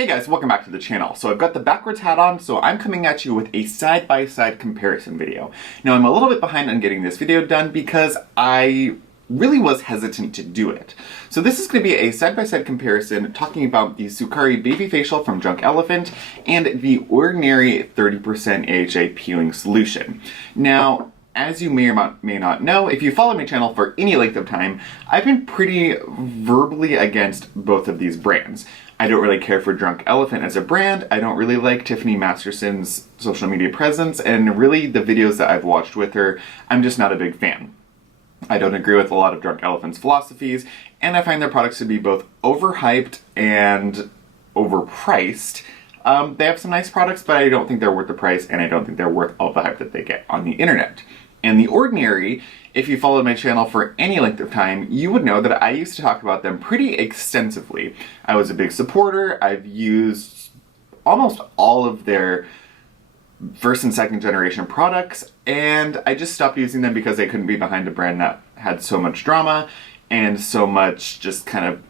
Hey guys, welcome back to the channel. So I've got the backwards hat on, so I'm coming at you with a side-by-side comparison video. Now I'm a little bit behind on getting this video done because I really was hesitant to do it. So this is going to be a side-by-side comparison talking about the Sukari Baby Facial from Drunk Elephant and the Ordinary 30% AHA Peeling Solution. Now, as you may or may not know, if you follow my channel for any length of time, I've been pretty verbally against both of these brands. I don't really care for Drunk Elephant as a brand, I don't really like Tiffany Masterson's social media presence, and really the videos that I've watched with her, I'm just not a big fan. I don't agree with a lot of Drunk Elephant's philosophies, and I find their products to be both overhyped and overpriced. They have some nice products, but I don't think they're worth the price, and I don't think they're worth all the hype that they get on the internet. And The Ordinary, if you followed my channel for any length of time, you would know that I used to talk about them pretty extensively. I was a big supporter. I've used almost all of their first and second generation products, and I just stopped using them because I couldn't be behind a brand that had so much drama and so much just kind of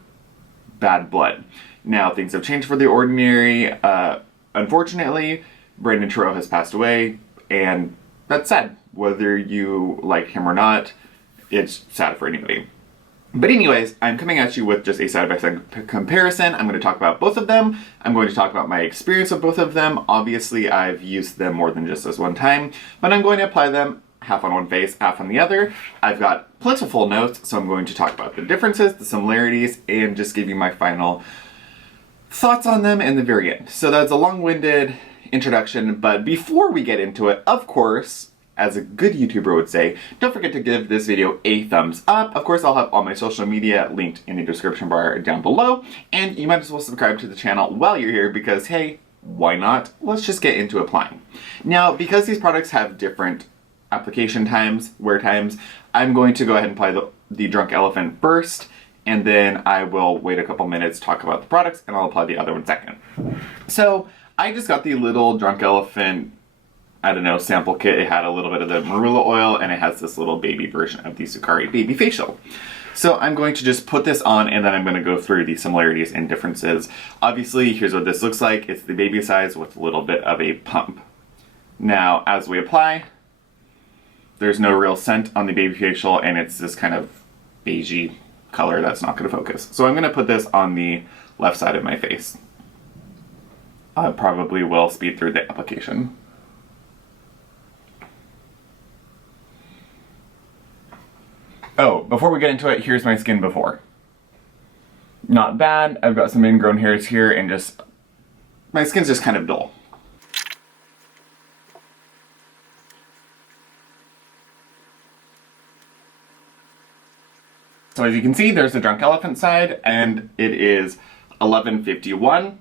bad blood. Now things have changed for The Ordinary. Unfortunately, Brandon Terrell has passed away, and that's sad. Whether you like him or not, it's sad for anybody. But anyways, I'm coming at you with just a side-by-side comparison. I'm going to talk about both of them. I'm going to talk about my experience with both of them. Obviously, I've used them more than just this one time, but I'm going to apply them half on one face, half on the other. I've got plentiful notes, so I'm going to talk about the differences, the similarities, and just give you my final thoughts on them in the very end. So that's a long-winded introduction, but before we get into it, of course, as a good YouTuber would say, don't forget to give this video a thumbs up. Of course, I'll have all my social media linked in the description bar down below, and you might as well subscribe to the channel while you're here because, hey, why not? Let's just get into applying. Now, because these products have different application times, wear times, I'm going to go ahead and apply the Drunk Elephant first, and then I will wait a couple minutes, talk about the products, and I'll apply the other one second. So, I just got the little Drunk Elephant, I don't know, sample kit. It had a little bit of the marula oil, and it has this little baby version of the Sukari Baby Facial. So I'm going to just put this on, and then I'm going to go through the similarities and differences. Obviously, here's what this looks like. It's the baby size with a little bit of a pump. Now, as we apply, there's no real scent on the Baby Facial, and it's this kind of beigey color that's not going to focus. So I'm going to put this on the left side of my face. I probably will speed through the application. Oh, before we get into it, here's my skin before. Not bad. I've got some ingrown hairs here, and just my skin's just kind of dull. So as you can see, there's the Drunk Elephant side, and it is 11:51.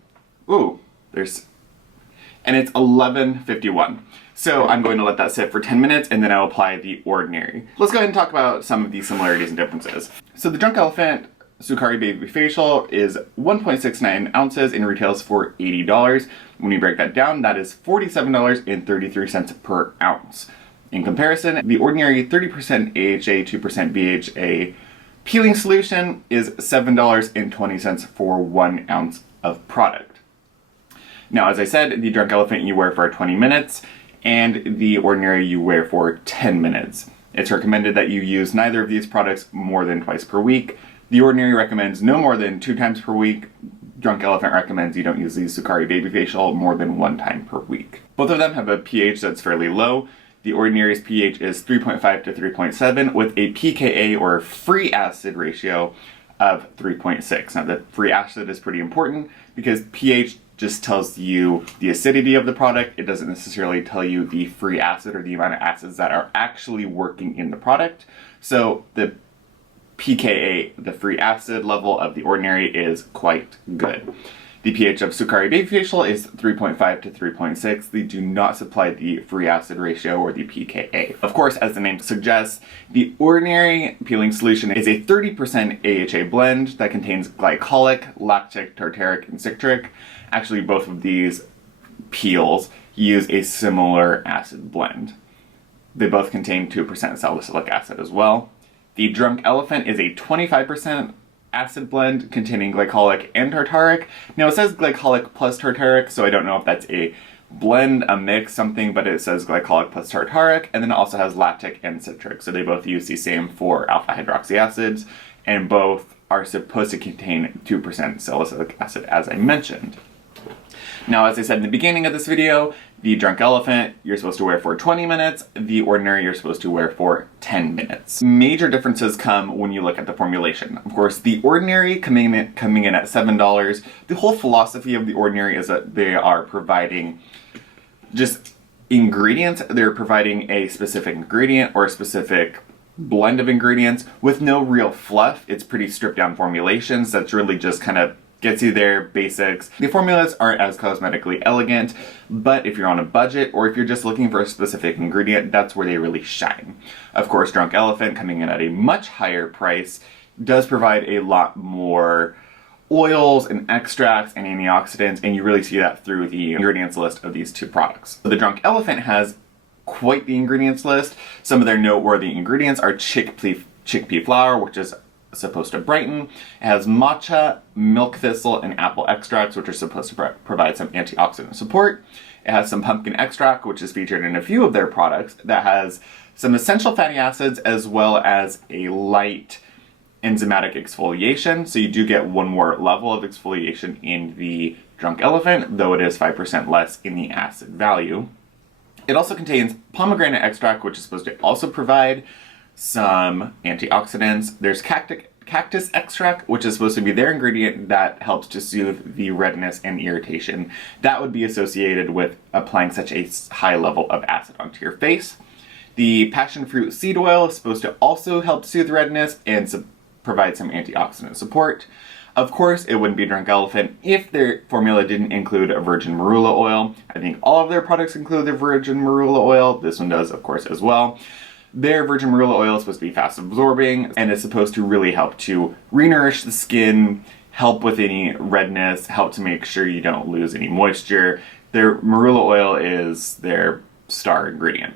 Ooh, and it's 11:51. So I'm going to let that sit for 10 minutes, and then I'll apply the Ordinary. Let's go ahead and talk about some of the similarities and differences. So the Drunk Elephant Sukari Baby Facial is 1.69 ounces and retails for $80. When you break that down, that is $47.33 per ounce. In comparison, the Ordinary 30% AHA, 2% BHA peeling solution is $7.20 for 1 ounce of product. Now, as I said, the Drunk Elephant you wear for 20 minutes, and the Ordinary you wear for 10 minutes. It's recommended that you use neither of these products more than twice per week. The Ordinary recommends no more than 2 times per week. Drunk Elephant recommends you don't use the Sukari Baby Facial more than 1 time per week. Both of them have a pH that's fairly low. The Ordinary's pH is 3.5 to 3.7 with a pKa, or free acid ratio, of 3.6. Now the free acid is pretty important because pH just tells you the acidity of the product. It doesn't necessarily tell you the free acid or the amount of acids that are actually working in the product. So the pKa, the free acid level of the Ordinary, is quite good. The pH of Sukari Baby Facial is 3.5 to 3.6. They do not supply the free acid ratio or the pKa. Of course, as the name suggests, the Ordinary peeling solution is a 30% AHA blend that contains glycolic, lactic, tartaric, and citric. Actually, both of these peels use a similar acid blend. They both contain 2% salicylic acid as well. The Drunk Elephant is a 25% acid blend containing glycolic and tartaric. Now it says glycolic plus tartaric, so I don't know if that's a blend, a mix, something, but it says glycolic plus tartaric, and then it also has lactic and citric, so they both use the same 4 alpha hydroxy acids, and both are supposed to contain 2% salicylic acid, as I mentioned. Now, as I said in the beginning of this video, the Drunk Elephant you're supposed to wear for 20 minutes, the Ordinary you're supposed to wear for 10 minutes. Major differences come when you look at the formulation. Of course, the Ordinary coming in at $7, the whole philosophy of the Ordinary is that they are providing just ingredients. They're providing a specific ingredient or a specific blend of ingredients with no real fluff. It's pretty stripped down formulations that's really just kind of gets you there, basics. The formulas aren't as cosmetically elegant, but if you're on a budget or if you're just looking for a specific ingredient, that's where they really shine. Of course, Drunk Elephant, coming in at a much higher price, does provide a lot more oils and extracts and antioxidants, and you really see that through the ingredients list of these two products. So the Drunk Elephant has quite the ingredients list. Some of their noteworthy ingredients are chickpea flour, which is supposed to brighten. It has matcha, milk thistle, and apple extracts, which are supposed to provide some antioxidant support. It has some pumpkin extract, which is featured in a few of their products, that has some essential fatty acids as well as a light enzymatic exfoliation. So you do get one more level of exfoliation in the Drunk Elephant, though it is 5% less in the acid value. It also contains pomegranate extract, which is supposed to also provide some antioxidants. There's cactus extract, which is supposed to be their ingredient that helps to soothe the redness and irritation that would be associated with applying such a high level of acid onto your face. The passion fruit seed oil is supposed to also help soothe redness and provide some antioxidant support. Of course, it wouldn't be Drunk Elephant if their formula didn't include a virgin marula oil. I think all of their products include the virgin marula oil. This one does, of course, as well. Their virgin marula oil is supposed to be fast absorbing and is supposed to really help to re-nourish the skin, help with any redness, help to make sure you don't lose any moisture. Their marula oil is their star ingredient.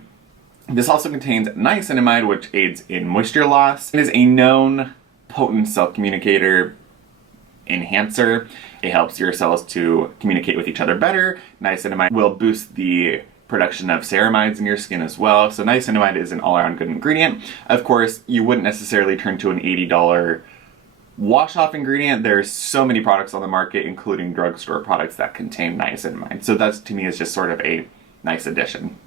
This also contains niacinamide, which aids in moisture loss. It is a known potent cell communicator enhancer. It helps your cells to communicate with each other better. Niacinamide will boost the production of ceramides in your skin as well. So niacinamide is an all-around good ingredient. Of course, you wouldn't necessarily turn to an $80 wash-off ingredient. There's so many products on the market, including drugstore products that contain niacinamide. So that, to me, is just sort of a nice addition.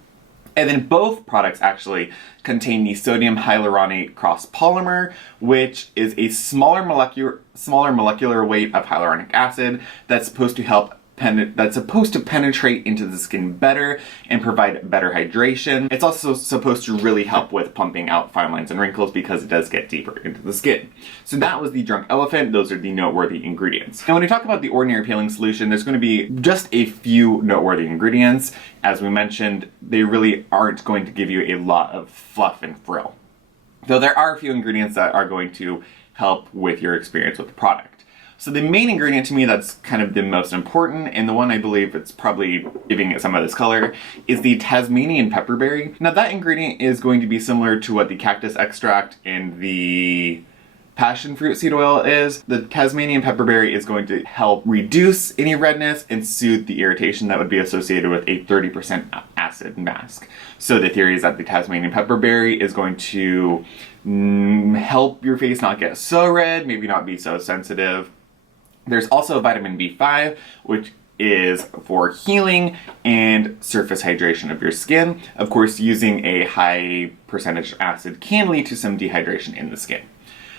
And then both products actually contain the sodium hyaluronate cross polymer, which is a smaller molecular weight of hyaluronic acid that's supposed to penetrate into the skin better and provide better hydration. It's also supposed to really help with pumping out fine lines and wrinkles because it does get deeper into the skin. So that was the Drunk Elephant. Those are the noteworthy ingredients. Now when we talk about the Ordinary Peeling Solution, there's going to be just a few noteworthy ingredients. As we mentioned, they really aren't going to give you a lot of fluff and frill. Though there are a few ingredients that are going to help with your experience with the product. So the main ingredient to me that's kind of the most important, and the one I believe it's probably giving it some of this color, is the Tasmanian pepperberry. Now that ingredient is going to be similar to what the cactus extract and the passion fruit seed oil is. The Tasmanian pepperberry is going to help reduce any redness and soothe the irritation that would be associated with a 30% acid mask. So the theory is that the Tasmanian pepperberry is going to help your face not get so red, maybe not be so sensitive. There's also vitamin B5, which is for healing and surface hydration of your skin. Of course, using a high percentage acid can lead to some dehydration in the skin.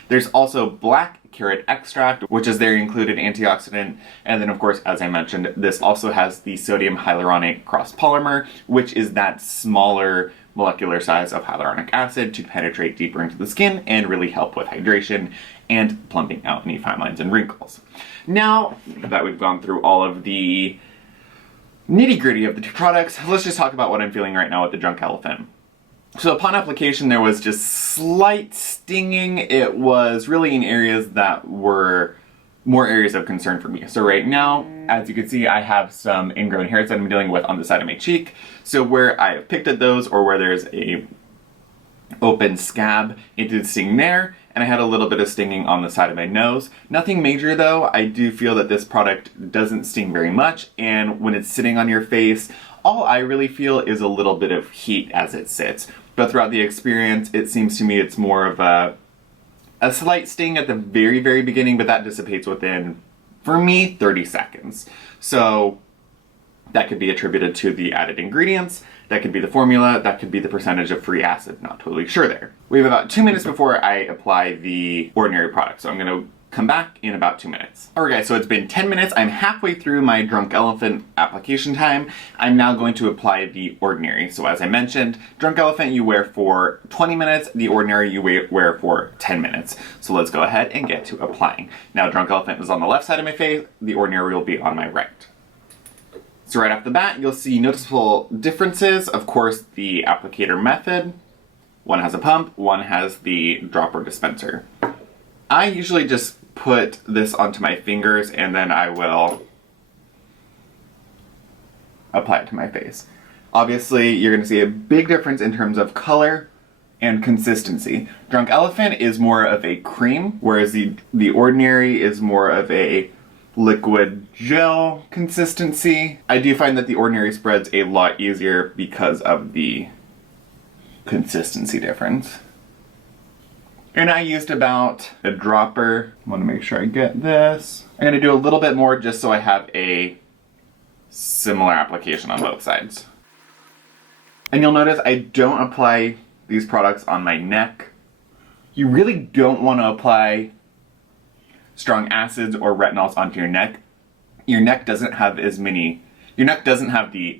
There's also black carrot extract, which is their included antioxidant. And then, of course, as I mentioned, this also has the sodium hyaluronate cross polymer, which is that smaller molecular size of hyaluronic acid to penetrate deeper into the skin and really help with hydration and plumping out any fine lines and wrinkles. Now that we've gone through all of the nitty-gritty of the two products, let's just talk about what I'm feeling right now with the Drunk Elephant. So upon application, there was just slight stinging. It was really in areas that were more areas of concern for me. So right now, as you can see, I have some ingrown hairs that I'm dealing with on the side of my cheek. So where I have picked at those or where there's a open scab. It did sting there, and I had a little bit of stinging on the side of my nose. Nothing major though. I do feel that this product doesn't sting very much, and when it's sitting on your face, all I really feel is a little bit of heat as it sits. But throughout the experience, it seems to me it's more of a slight sting at the very, very beginning, but that dissipates within, for me, 30 seconds. So that could be attributed to the added ingredients, that could be the formula, that could be the percentage of free acid, not totally sure there. We have about 2 minutes before I apply the ordinary product, so I'm gonna come back in about 2 minutes. Alright guys, so it's been 10 minutes, I'm halfway through my Drunk Elephant application time. I'm now going to apply the ordinary. So as I mentioned, Drunk Elephant you wear for 20 minutes, the ordinary you wear for 10 minutes. So let's go ahead and get to applying. Now Drunk Elephant is on the left side of my face, the ordinary will be on my right. So right off the bat, you'll see noticeable differences. Of course, the applicator method. One has a pump, one has the dropper dispenser. I usually just put this onto my fingers and then I will apply it to my face. Obviously, you're going to see a big difference in terms of color and consistency. Drunk Elephant is more of a cream, whereas the ordinary is more of a liquid gel consistency. I do find that the ordinary spreads a lot easier because of the consistency difference. And I used about a dropper. I want to make sure I get this. I'm going to do a little bit more just so I have a similar application on both sides. And you'll notice I don't apply these products on my neck. You really don't want to apply strong acids or retinols onto your neck. Your neck doesn't have the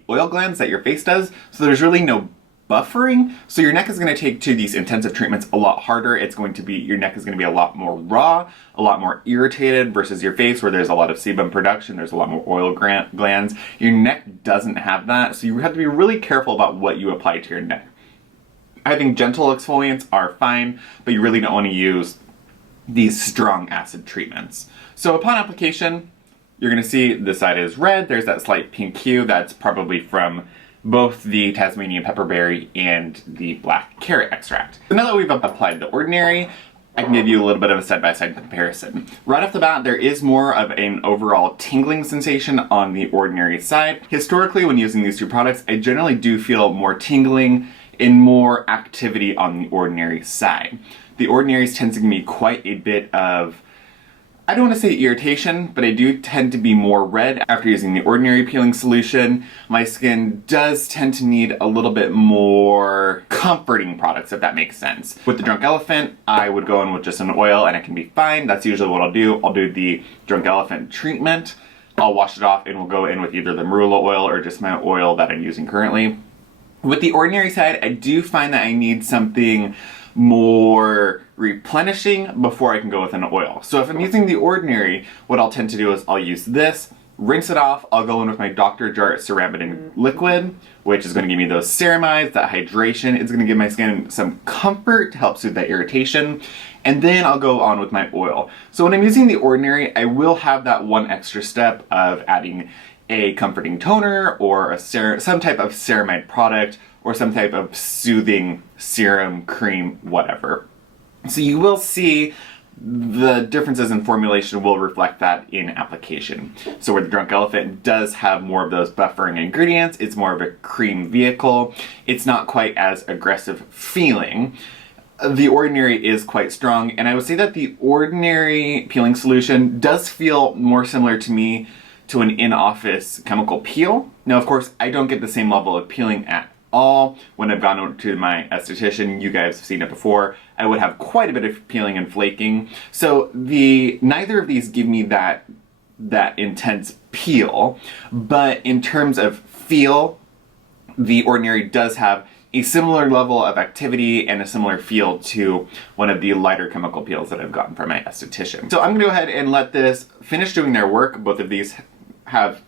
oil glands that your face does, so there's really no buffering. So your neck is going to take to these intensive treatments a lot harder. Your neck is going to be a lot more raw, a lot more irritated versus your face where there's a lot of sebum production, there's a lot more oil glands. Your neck doesn't have that, so you have to be really careful about what you apply to your neck. I think gentle exfoliants are fine, but you really don't want to use these strong acid treatments. So upon application, you're going to see this side is red. There's that slight pink hue. That's probably from both the Tasmanian pepperberry and the black carrot extract. So now that we've applied the ordinary, I can give you a little bit of a side-by-side comparison. Right off the bat, there is more of an overall tingling sensation on the ordinary side. Historically, when using these two products, I generally do feel more tingling and more activity on the ordinary side. The ordinaries tend to give me quite a bit of, I don't want to say irritation, but I do tend to be more red after using the ordinary peeling solution. My skin does tend to need a little bit more comforting products, if that makes sense. With the Drunk Elephant, I would go in with just an oil and it can be fine. That's usually what I'll do. I'll do the Drunk Elephant treatment. I'll wash it off and we'll go in with either the marula oil or just my oil that I'm using currently. With the ordinary side, I do find that I need something more replenishing before I can go with an oil. So if I'm using the ordinary, what I'll tend to do is I'll use this, rinse it off, I'll go in with my Dr. Jart Ceramidin liquid, which is going to give me those ceramides, that hydration. It's going to give my skin some comfort to help soothe that irritation. And then I'll go on with my oil. So when I'm using the ordinary, I will have that one extra step of adding a comforting toner or some type of ceramide product or some type of soothing serum, cream, whatever. So you will see the differences in formulation will reflect that in application. So where the Drunk Elephant does have more of those buffering ingredients, it's more of a cream vehicle, it's not quite as aggressive feeling. The ordinary is quite strong, and I would say that the ordinary peeling solution does feel more similar to me to an in-office chemical peel. Now, of course, I don't get the same level of peeling at all. When I've gone over to my esthetician, you guys have seen it before, I would have quite a bit of peeling and flaking. So neither of these give me that intense peel, but in terms of feel, the ordinary does have a similar level of activity and a similar feel to one of the lighter chemical peels that I've gotten from my esthetician. So I'm gonna go ahead and let this finish doing their work. Both of these have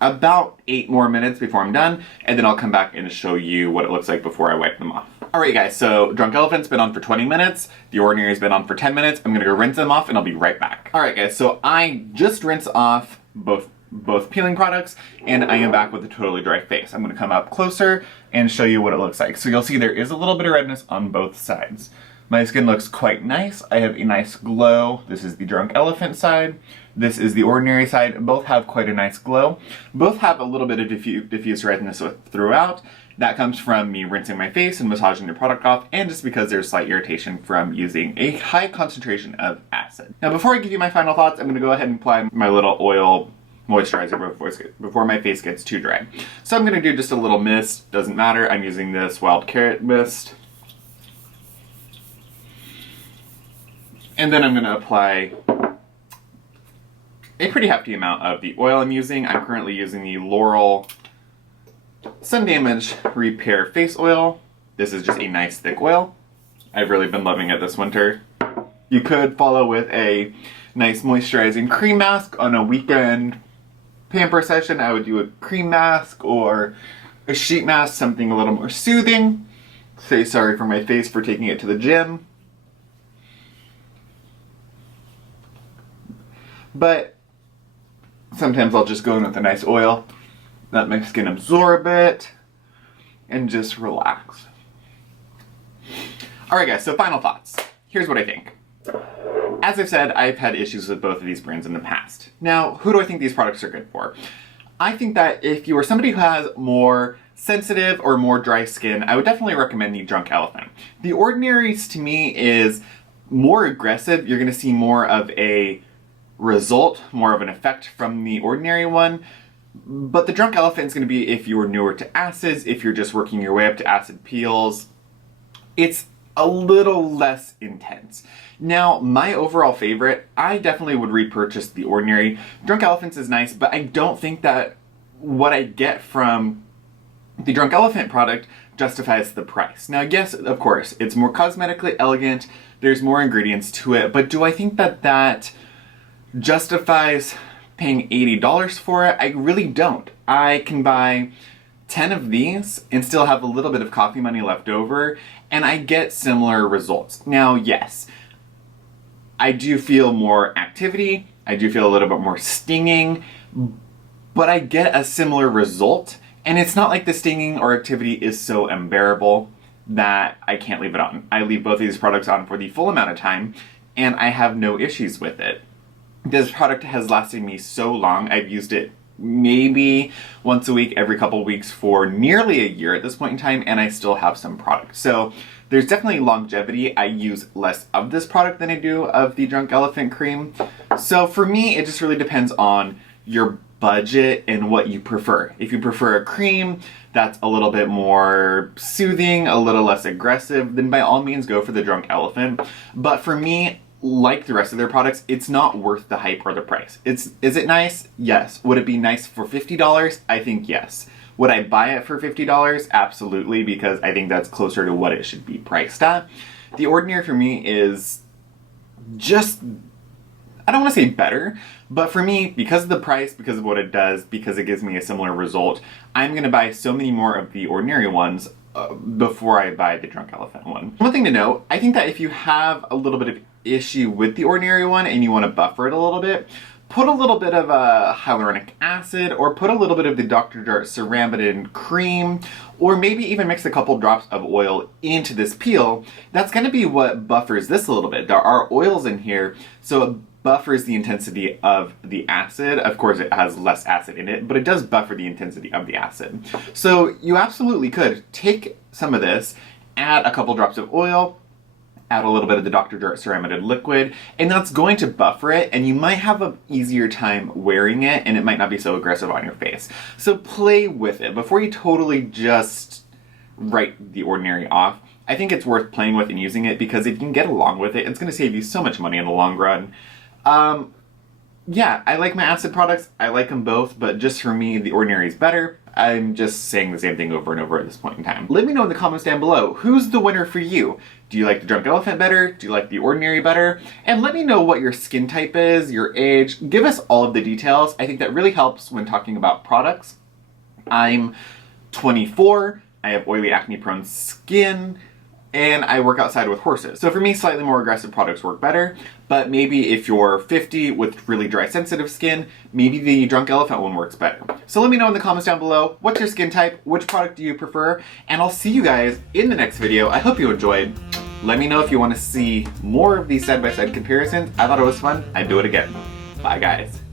about 8 more minutes before I'm done, and then I'll come back and show you what it looks like before I wipe them off. Alright guys, so Drunk Elephant's been on for 20 minutes, the Ordinary's been on for 10 minutes, I'm gonna go rinse them off and I'll be right back. Alright guys, so I just rinsed off both both peeling products, and I am back with a totally dry face. I'm gonna come up closer and show you what it looks like. So you'll see there is a little bit of redness on both sides. My skin looks quite nice. I have a nice glow. This is the Drunk Elephant side. This is the ordinary side. Both have quite a nice glow. Both have a little bit of diffuse redness throughout. That comes from me rinsing my face and massaging the product off, and just because there's slight irritation from using a high concentration of acid. Now before I give you my final thoughts, I'm going to go ahead and apply my little oil moisturizer before my face gets too dry. So I'm going to do just a little mist. Doesn't matter. I'm using this Wild Carrot Mist. And then I'm going to apply a pretty hefty amount of the oil I'm using. I'm currently using the L'Oreal Sun Damage Repair Face Oil. This is just a nice thick oil. I've really been loving it this winter. You could follow with a nice moisturizing cream mask on a weekend pamper session. I would do a cream mask or a sheet mask, something a little more soothing. Say sorry for my face for taking it to the gym. But sometimes I'll just go in with a nice oil, let my skin absorb it, and just relax. Alright guys, so final thoughts. Here's what I think. As I've said, I've had issues with both of these brands in the past. Now, who do I think these products are good for? I think that if you are somebody who has more sensitive or more dry skin, I would definitely recommend the Drunk Elephant. The Ordinaries to me is more aggressive. You're going to see more of a result, more of an effect from the Ordinary one. But the Drunk Elephant is going to be if you're newer to acids, if you're just working your way up to acid peels. It's a little less intense. Now, my overall favorite, I definitely would repurchase the Ordinary. Drunk Elephants is nice, but I don't think that what I get from the Drunk Elephant product justifies the price. Now, yes, of course, it's more cosmetically elegant, there's more ingredients to it, but do I think that that justifies paying $80 for it? I really don't. I can buy 10 of these and still have a little bit of coffee money left over, and I get similar results. Now, yes, I do feel more activity, I do feel a little bit more stinging, but I get a similar result, and it's not like the stinging or activity is so unbearable that I can't leave it on. I leave both of these products on for the full amount of time, and I have no issues with it. This product has lasted me so long. I've used it maybe once a week, every couple of weeks for nearly a year at this point in time, and I still have some product. So there's definitely longevity. I use less of this product than I do of the Drunk Elephant cream. So for me, it just really depends on your budget and what you prefer. If you prefer a cream that's a little bit more soothing, a little less aggressive, then by all means go for the Drunk Elephant. But for me, like the rest of their products, it's not worth the hype or the price. Is it nice? Yes. Would it be nice for $50? I think yes. Would I buy it for $50? Absolutely, because I think that's closer to what it should be priced at. The Ordinary for me is just, I don't want to say better, but for me, because of the price, because of what it does, because it gives me a similar result, I'm going to buy so many more of the Ordinary ones before I buy the Drunk Elephant one. One thing to note, I think that if you have a little bit of issue with the Ordinary one and you want to buffer it a little bit, put a little bit of hyaluronic acid or put a little bit of the Dr. Jart ceramidin cream, or maybe even mix a couple drops of oil into this peel. That's going to be what buffers this a little bit. There are oils in here, so it buffers the intensity of the acid. Of course, it has less acid in it, but it does buffer the intensity of the acid. So you absolutely could take some of this, add a couple drops of oil, add a little bit of the Dr. Jart ceramidin liquid, and that's going to buffer it, and you might have an easier time wearing it, and it might not be so aggressive on your face. So play with it before you totally just write the Ordinary off. I think it's worth playing with and using it, because if you can get along with it, it's going to save you so much money in the long run. Yeah, I like my acid products. I like them both, but just for me, the Ordinary is better. I'm just saying the same thing over and over at this point in time. Let me know in the comments down below, who's the winner for you? Do you like the Drunk Elephant better? Do you like the Ordinary better? And let me know what your skin type is, your age. Give us all of the details. I think that really helps when talking about products. I'm 24. I have oily, acne-prone skin. and I work outside with horses. So for me, slightly more aggressive products work better, but maybe if you're 50 with really dry sensitive skin, maybe the Drunk Elephant one works better. So let me know in the comments down below, what's your skin type, which product do you prefer, and I'll see you guys in the next video. I hope you enjoyed. Let me know if you want to see more of these side-by-side comparisons. I thought it was fun. I'd do it again. Bye guys.